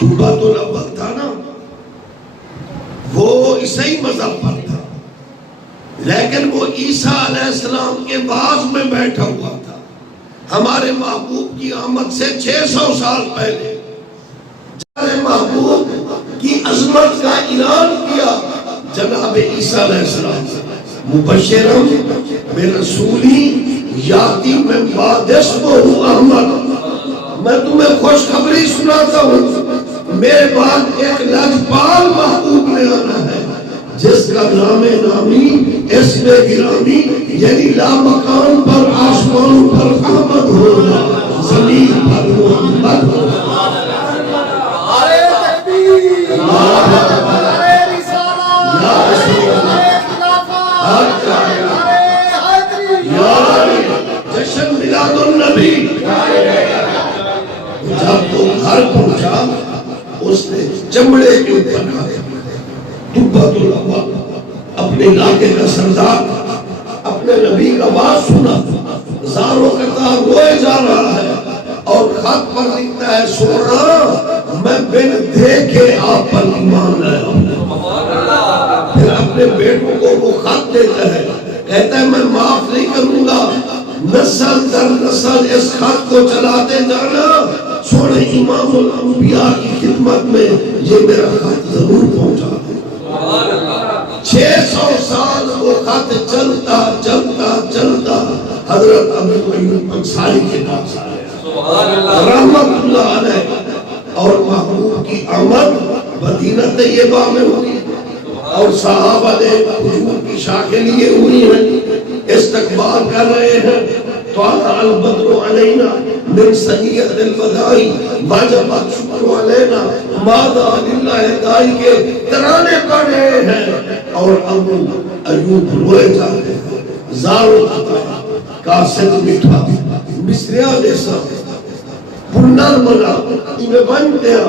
توبۃ الاول تھا نا، وہ عیسائی مذہب پر تھا، لیکن وہ عیسیٰ علیہ السلام کے بعض میں بیٹھا ہوا تھا۔ ہمارے محبوب کی آمد سے 600 سال پہلے ہمارے محبوب کی عظمت کا اعلان کیا جناب عیسیٰ علیہ السلام، مبشرا برسولی یاتی من بعد اسمہ احمد۔ میں تمہیں خوشخبری سناتا ہوں، میرے بعد ایک لجپال محبوب نے آنا ہے جس کا نام نامی اسم گرامی، یعنی لا مکان پر آسمان پر احمد ہوگا، زمین پر محمد ہوگا۔ جشن میلاد النبی۔ جب وہ گھر پہنچا اس نے چمڑے کے اوپر کھایا، توبۃ الاول، اپنے علاقے کا سردار اپنے نبی کا بات سنا، زاروں کرتا روئے جا رہا ہے اور خط پر لکھتا ہے سونا میں بن دیکھے آپ پر ایمان لایا ہوں۔ پھر اپنے بیٹوں کو وہ خط دیتا ہے، کہتا ہے میں معاف نہیں کروں گا، نسل در نسل اس خط کو چلاتے جانا، سونے امام الانبیاء کی خدمت میں یہ میرا خط ضرور پہنچا دے۔ 600 سال وہ خط چلتا چلتا چلتا حضرت ابو ایوب انصاری کے پاس آیا رحمت اللہ علیہ، اور محبوب کی آمد مدینہ طیبہ میں ہوئی اور صحابہ نے حضور کی شاخیں لیے ہوئی ہیں، استقبال کر رہے ہیں۔ طلع البدر علینا من ثنیۃ الوداع وجبت شکر علینا ماذا للہ دائی کے ترانے پڑھ رہے ہیں، اور ابو ایوب روئے جا رہے ہیں۔ زارو قاسد مٹھا مصریہ دیسا پنر ملا ایمے بنتیا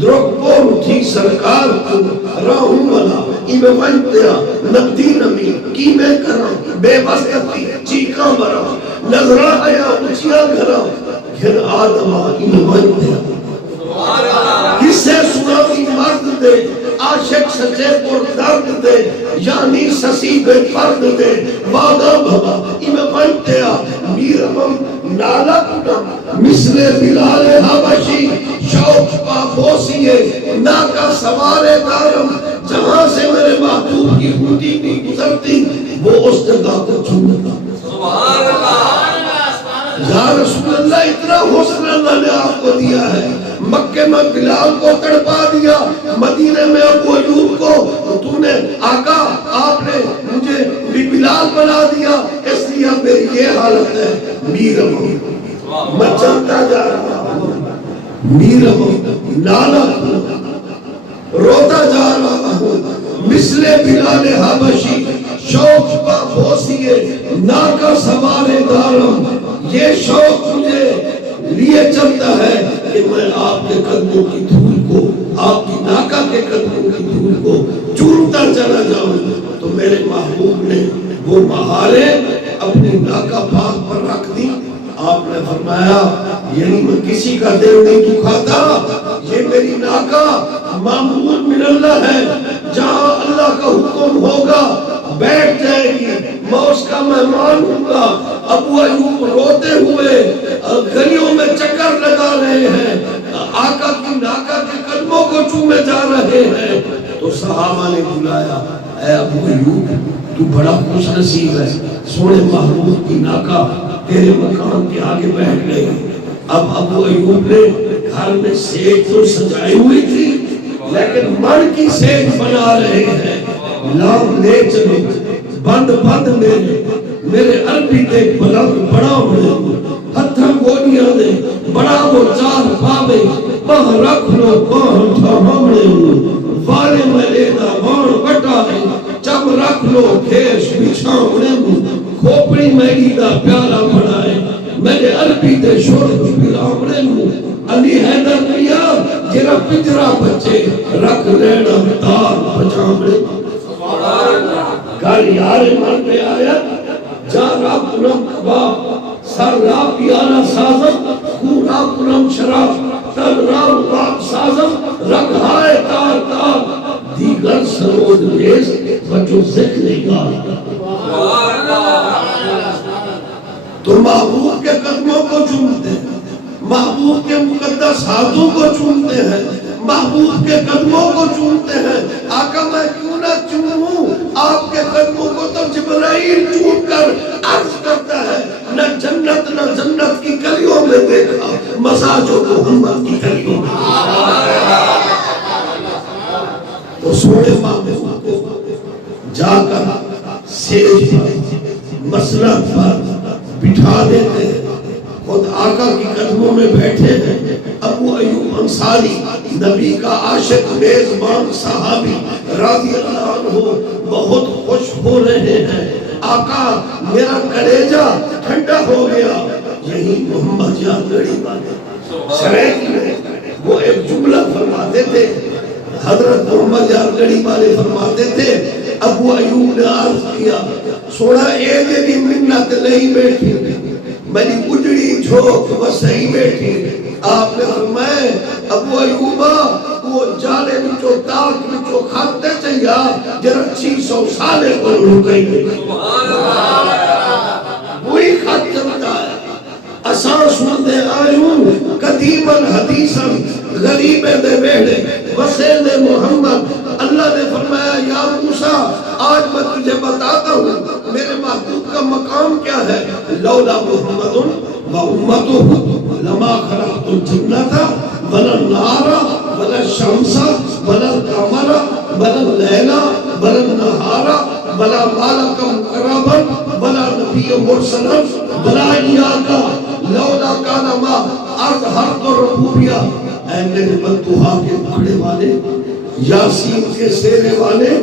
دروگ پور تھی سرکار کو راہوں ملا ایمے بنتیا نبدی نمی کی میں کرا بے بسکتی چیکاں برا نظرہ آیا اچھیا گھرا گھر آدمہ ایمے بنتیا کسے سناوی مرد دے عاشق سچے پر درد دے یعنی سسی بے فرد دے وعدہ بھبا ایمے بنتیا میرمم نالا کنا مثل بلال حبشی شوق پا بوسیے ناکا سوارے دارم، جہاں سے میرے محبوب کی ہوتی نہیں گزرتی وہ اس جگہ کو چھوڑتا۔ سبحان اللہ، یا رسول اللہ اتنا حسن اللہ نے آپ کو دیا ہے، مکے میں بلال کو تڑپا دیا، مدینے میں ابو ایوب کو تو نے آقا آپ نے مجھے بھی بلال بنا دیا، اس لیے میری یہ حالت ہے۔ میرم میں چلتا جا رہا ہوں، میرم نالا روتا جا رہا ہوں، مثل بلال حبشی شوق پا بوسیے ناکا سوارے دارم، یہ شوق مجھے لیے چلتا ہے کہ میں آپ کے قدموں کی دھول کو، آپ کی ناکا کے قدموں کی دھول کو چومتا چلا جاؤں۔ تو میرے محبوب نے وہ مہاریں اپنی ناکا پاک پر رکھ دی۔ آپ نے فرمایا یعنی میں کسی کا دل نہیں دکھاتا، یہ میری ناکا معمول من اللہ ہے، جہاں اللہ کا حکم ہوگا بیٹھ جائے گی، میں اس کا مہمان ہوں گا۔ ابو ایوب روتے ہوئے گلیوں میں چکر لگا رہے ہیں، آقا کی ناکا کے قدموں کو چومے جا رہے ہیں۔ تو صحابہ نے بلایا، اے ابو ایوب تو بڑا خوش نصیب ہے، سونے محبوب کی ناکا تیرے مکان کے آگے بیٹھ گئے۔ اب ابو ایوب نے گھر میں سیج تو سجائی ہوئی تھی، لیکن من کی سیج بنا رہے ہیں۔ لام لے چلو بند بند میرے عربی دے بلند بڑا ہوئے، ہتھا گوڑیاں دے بڑا وہ چار پاوے، باہ رکھ لو باہ تھا ہمڑے والے ملے دا وان بٹا ہے، چم رکھ لو کھیش بچھاونے کھوپڑی میری دا پیارا بڑھائے، میرے عربی دے شورت پیرامنے علی حیدر پیا جرا پجرا بچے رکھ لینا تار بچامنے۔ گھر یار من پہ آیا جان را کنم کباب، سر را پیانا سازم، خون را کنم شراب، تن را راب سازم، رکھائے تار تار دیگر سرود ریز بچو ذکر گار. تو محبوب کے قدموں کو چومتے ہیں، محبوب کے مقدس ہاتھوں کو چومتے ہیں، محبوب کے قدموں کو چومتے ہیں. آقا میں کیوں نہ چوموں آپ کے قدموں کو؟ تو جبرائیل چوم کر عرض کرتا ہے نہ جنت نہ جنت کی گلیوں میں دیکھا، مزاج و محمد کی گلیوں میں. تو سونے محبوب کو جا کر سیج پر مسلح پر بٹھا دیتے ہیں. خود آقا کی قدموں میں بیٹھے ہیں. ابو ایوب انصاری نبی کا عاشق میزبان صحابی رضی اللہ عنہ بہت خوش ہو رہے ہیں. آقا میرا کلیجہ ٹھنڈا ہو گیا. یہی محمد یار گڑی والے سریک میں وہ ایک جملہ فرماتے تھے. حضرت محمد یار گڑی والے فرماتے تھے ابو ایوب نے عرض کیا سوڑا اے جی منت نہیں بیٹھی میری اجڑی جھوک وسعی بیٹھی. آپ نے فرمائے ابو ایوبا وہ جالے بچو تاک بچو کھاتے چاہیا جرا 600 سالے کو رکھیں گے. وہی خط چلتا ہے. اساں سنتے آئیوں قدیماً حدیثاً غریبے دے بیڑے وسے دے محمد. اللہ نے فرمایا یا موسیٰ آج میں تجھے بتاتا ہوں میرے محبوب کا مقام کیا ہے. لولا محمد و امتہ لما خلقت الجنۃ ولا النار ولا الشمس ولا القمر ولا اللیل ولا النہار ولا مالک مقربا ولا نبی مرسلا ولا ایاک لولا کان ما اظہرت الربوبیہ. اے میرے بددعا کے پکڑے والے، یاسین کے سینے والے،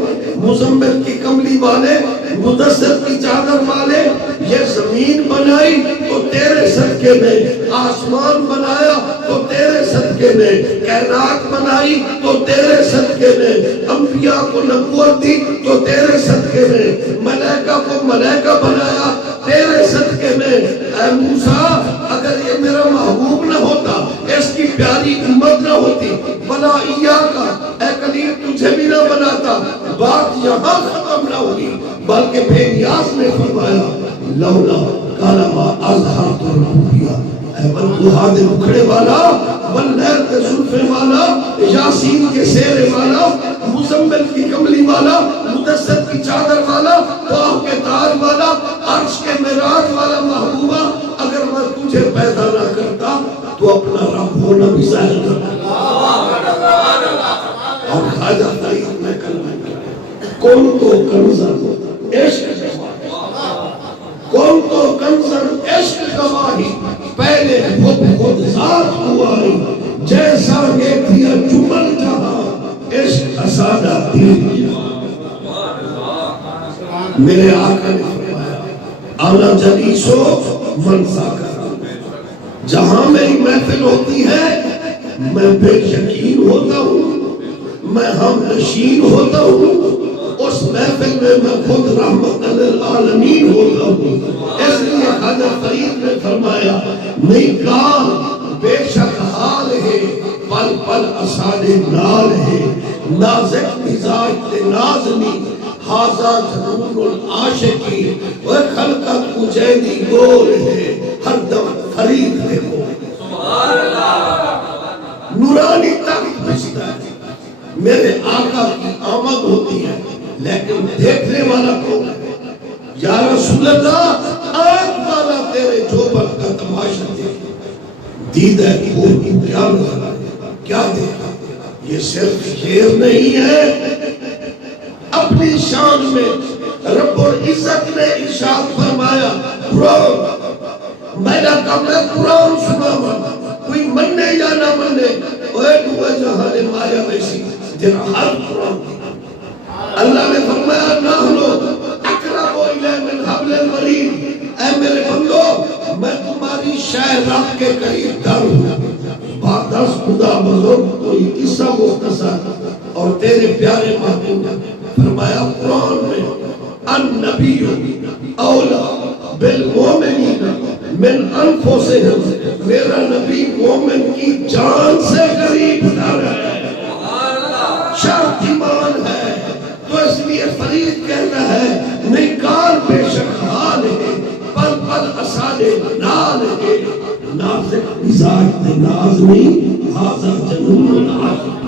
مزمل کی کملی والے، مدثر کی چادر والے، یہ زمین بنائی تو تیرے صدقے میں، آسمان بنایا تو تیرے صدقے میں، کائنات بنائی تو تیرے صدقے میں، انبیاء کو نبوت دی تو تیرے صدقے میں، ملائکہ کو ملائکہ بنایا تیرے صدقے میں. اے موسیٰ اگر یہ میرا محبوب نہ ہوتا، اس کی پیاری امت نہ ہوتی، بلا ایاکا اے کلیم تجھے بھی نہ بناتا. بات یہاں ختم نہ ہوئی بلکہ بے نیاز نے فرمایا لولا کالما اظہرت الربوبیہ. اے بددعا دے مکھڑے والا، واللیل کے زلفے والا، یاسین کے سیرے والا، مزمل کی کملی والا، مدثر کی چادر والا، باہ کے تاج والا، عرش کے معراج والا محبوبہ، اگر میں تجھے پیدا نہ کرتا تو اپنا رب ہونا بھی ظاہر کرتا. اور خواجہ فرید میں کلمہ کون تو کنزر عشق کون تو کنزر عشق گواہی پہلے خود ذات ہوائی جیسا یہ دیا جمل جہاں عشق اسادہ دین. میرے آقا نے فرمایا آنا جلیسو منسا کر. جہاں میری محفل ہوتی ہے میں بے یقین ہوتا ہوں، میں ہم نشین ہوتا ہوں. اس محفل میں خود رحمت للعالمین ہوتا ہوں. اس لیے خواجہ فرید نے فرمایا نہیں کال بے شک حال ہے پل پل اساد نال ہے نازک مزاج تے نازنی حاضر جنون العاشقی وہ خلقت مجیدی گول ہے ہر دم فرید دیکھو. نورانی تخت بچتا ہے. میرے آقا کی آمد ہوتی ہے لیکن دیکھنے والا کون ہے؟ یا رسول اللہ آنکھ والا تیرے جوبن کا تماشا دیکھ دیدہ کی کیا نظر آئے کیا دیکھا. یہ صرف شیر نہیں ہے. اپنی شان میں رب العزت نے ارشاد فرمایا قرآن میرا کام ہے قرآن سناوا کوئی مننے یا نہ مننے اوے دوے جہاں مایا ویسی جن ہر قرآن. اللہ نے فرمایا نحنو اقرب الیہ من حبل الورید. اے میرے بندو میں تمہاری شہ رب کے قریب تر ہوں. بادس خدا بزرگ کوئی قصہ مختصر اور تیرے پیارے محبوب فرمایا قرآن میں النبی اولا بالمومنین من انفسہم. میرا نبی مومن کی جان سے قریب تر ہے. نہ ہے نہیں کار بے شک حال ہے پل پل اسالے نال ہے نازک مزاج دے ناز نہیں حاضر جنون ناز